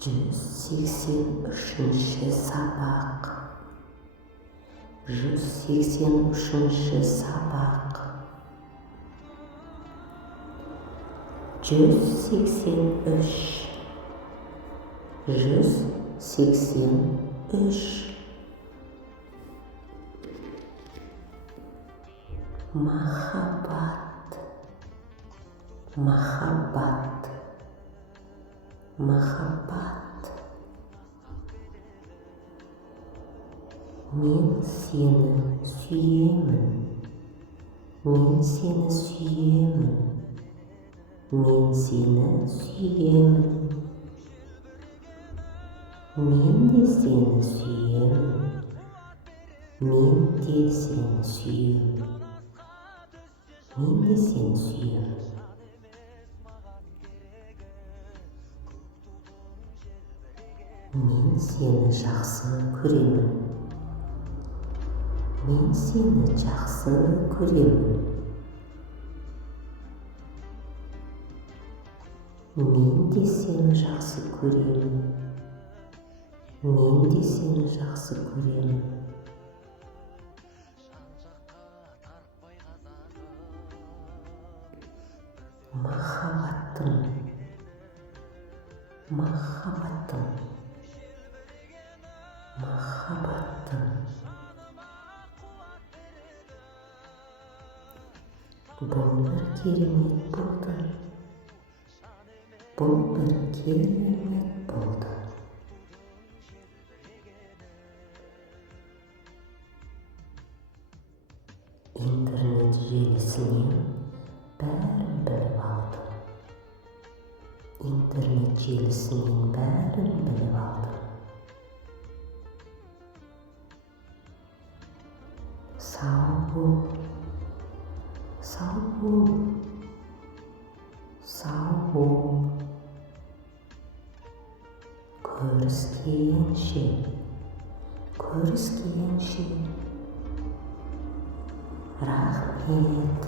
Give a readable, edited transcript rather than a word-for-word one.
183-ші сабақ. 183-ші сабақ. 183. 183. Махаббат. Махаббат. Махаббат. Мен сені сүйемін. Мен сені сүйемін. Мен сені сүйемін. Мен де сені сүйемін. Мен де сені сүйемін. Мен де сені сүйемін. Мен сені жақсы көремін. Мен сені жақсы көремін. Мен де сені жақсы көремін. Мен де сені жақсы көремін. Махаббатым. Махаббатым. Махаббатым. Бұл бір керемет болды. Бұл бір керемет болды. Интернет желісінен бәрін біліп алдым. Интернет желісінен бәрін біліп алдым. Сау бол. Сау бол. Сау бол. Көріскенше. Көріскенше. Рахмет.